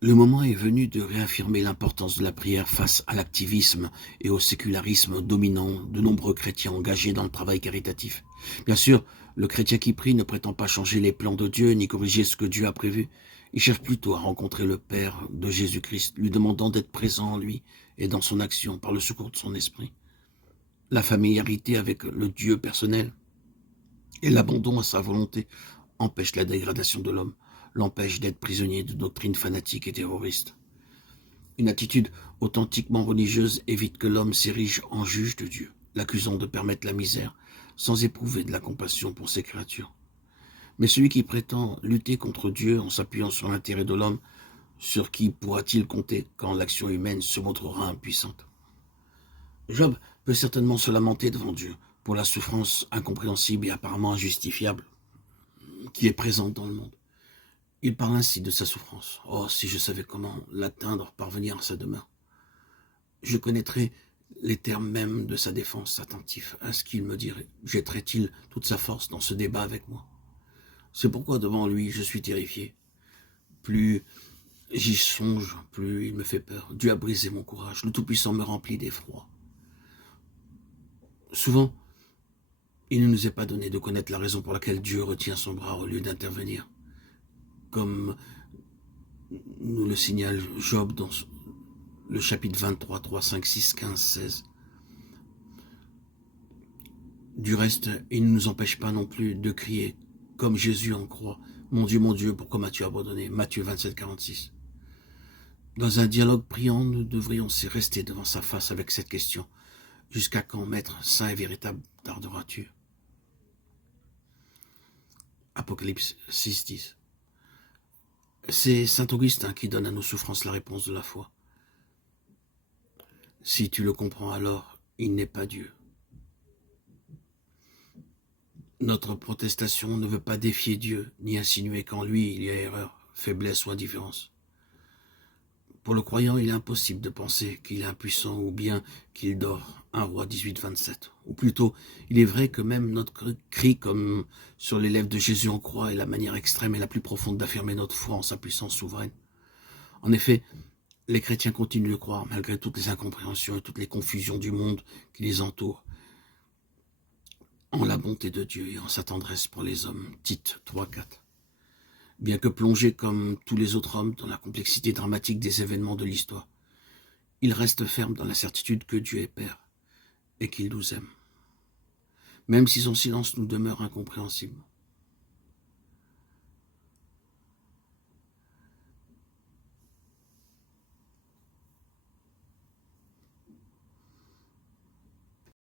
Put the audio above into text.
Le moment est venu de réaffirmer l'importance de la prière face à l'activisme et au sécularisme dominant de nombreux chrétiens engagés dans le travail caritatif. Bien sûr, le chrétien qui prie ne prétend pas changer les plans de Dieu ni corriger ce que Dieu a prévu. Il cherche plutôt à rencontrer le Père de Jésus-Christ, lui demandant d'être présent en lui et dans son action par le secours de son esprit. La familiarité avec le Dieu personnel et l'abandon à sa volonté empêchent la dégradation de l'homme, l'empêchent d'être prisonnier de doctrines fanatiques et terroristes. Une attitude authentiquement religieuse évite que l'homme s'érige en juge de Dieu, l'accusant de permettre la misère, sans éprouver de la compassion pour ses créatures. Mais celui qui prétend lutter contre Dieu en s'appuyant sur l'intérêt de l'homme, sur qui pourra-t-il compter quand l'action humaine se montrera impuissante? Job peut certainement se lamenter devant Dieu pour la souffrance incompréhensible et apparemment injustifiable qui est présente dans le monde. Il parle ainsi de sa souffrance. Oh, si je savais comment l'atteindre, parvenir à sa demeure. Je connaîtrais les termes mêmes de sa défense, attentif à ce qu'il me dirait. Jetterait-il toute sa force dans ce débat avec moi? C'est pourquoi devant lui, je suis terrifié. Plus j'y songe, plus il me fait peur. Dieu a brisé mon courage. Le Tout-Puissant me remplit d'effroi. Souvent, il ne nous est pas donné de connaître la raison pour laquelle Dieu retient son bras au lieu d'intervenir, comme nous le signale Job dans le chapitre 23, 3, 5, 6, 15, 16. Du reste, il ne nous empêche pas non plus de crier, comme Jésus en croit, « Mon Dieu, pourquoi m'as-tu abandonné ?» Matthieu 27, 46. Dans un dialogue priant, nous devrions rester devant sa face avec cette question. Jusqu'à quand, Maître, saint et véritable, tarderas-tu? Apocalypse 6, 10. C'est saint Augustin qui donne à nos souffrances la réponse de la foi. Si tu le comprends alors, il n'est pas Dieu. Notre protestation ne veut pas défier Dieu, ni insinuer qu'en lui il y a erreur, faiblesse ou indifférence. Pour le croyant, il est impossible de penser qu'il est impuissant ou bien qu'il dort. 1 Roi 18, 27. Ou plutôt, il est vrai que même notre cri comme sur les lèvres de Jésus en croix est la manière extrême et la plus profonde d'affirmer notre foi en sa puissance souveraine. En effet, les chrétiens continuent de croire malgré toutes les incompréhensions et toutes les confusions du monde qui les entourent, en la bonté de Dieu et en sa tendresse pour les hommes. Tite 3, 4. Bien que plongé comme tous les autres hommes dans la complexité dramatique des événements de l'histoire, il reste ferme dans la certitude que Dieu est Père et qu'il nous aime, même si son silence nous demeure incompréhensible.